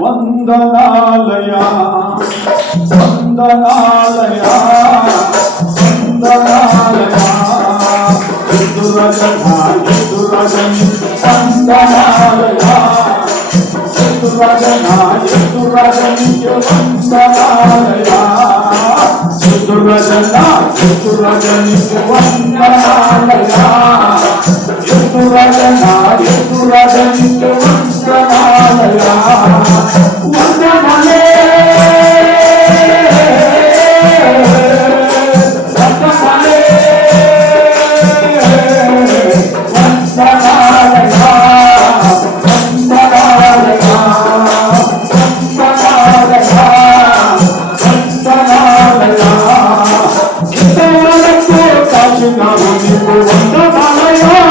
వందనాలయా వందనాలయా వందనాలయా ఎదురగనా ఎదురగని వందనాలయా ఎదురగనా ఎదురగని వందనాలయా ఎదురగనా ఎదురగని వందనాలయా ఎదురగనా ఎదురగని వందనాలయా వందనాలే వందనాలే వందనాలయా వందనాలయా వందనాలయా వందనాలయా ఇంతవరకు కాచినావు నీకు వందనాలయా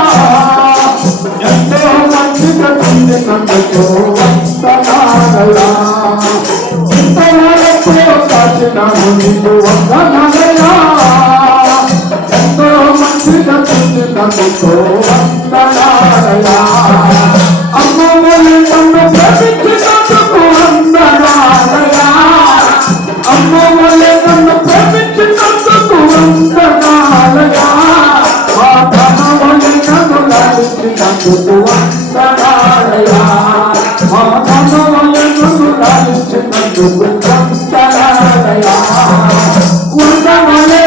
ఎంతో మంచిగా పొందినందుకు వందనాలయా ఇంతవరకు కాచినావు నీకు వందనాలయా ఎంతో మంచిగా పొందినందుకు వందనాలయా అమ్మవారి నన్ను ప్రేమించినందుకు వందనాలయా అమ్మవారి నన్ను ప్రేమించినందుకు వందనాలయా మా కనవలి నన్ను లాలించినందుకు వందనాలయా మా కనవలి నన్ను లాలించినందుకు వందనాలయా వందనాలే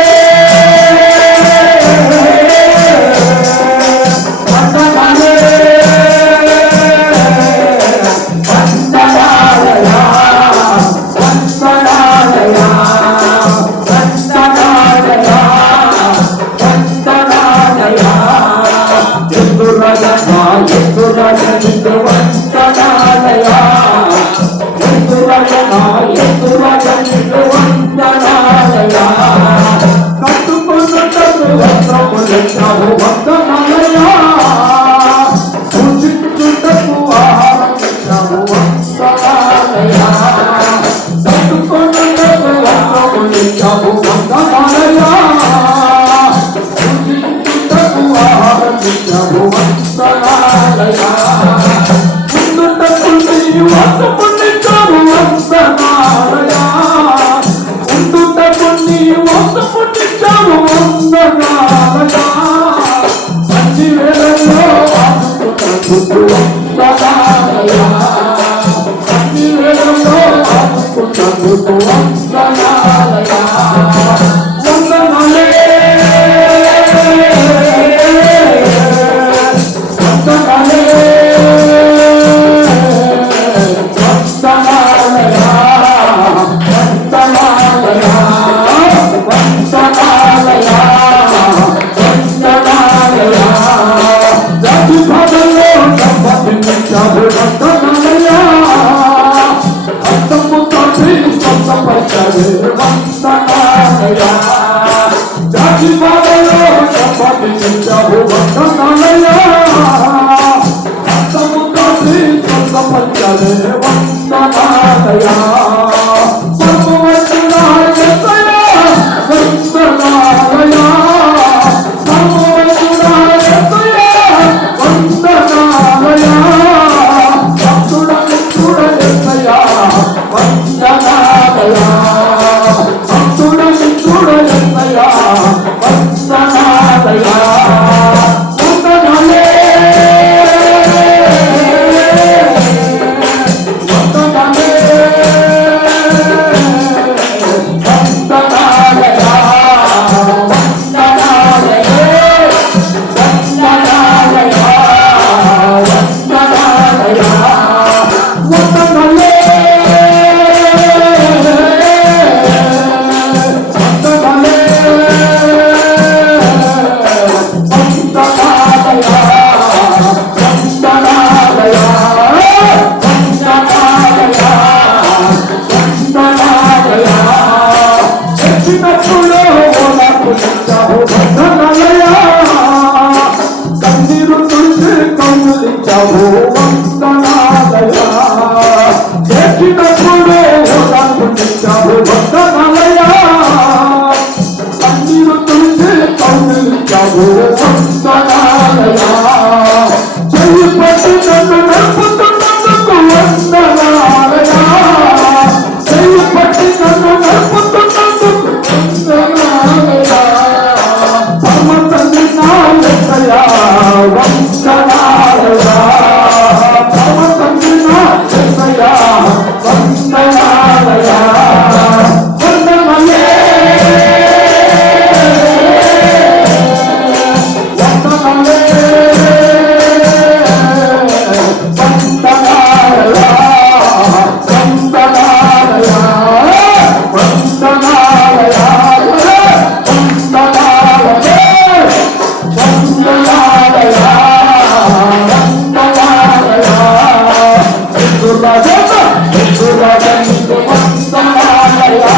జగ్గురాజా నీకు వందనాలయ్యా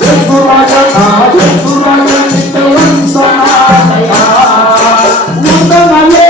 జగ్గురాజా నా జగ్గురాజా నీకు వందనాలయ్యా వందనాలే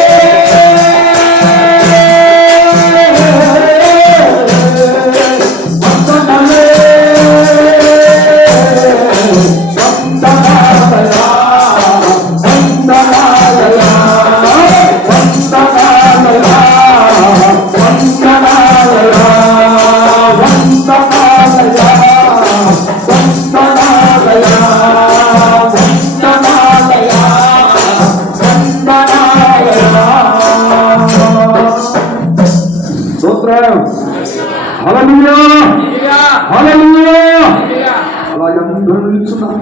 హల్లెలూయా హల్లెలూయా అలాగే అందరూ నిల్చున్నాం.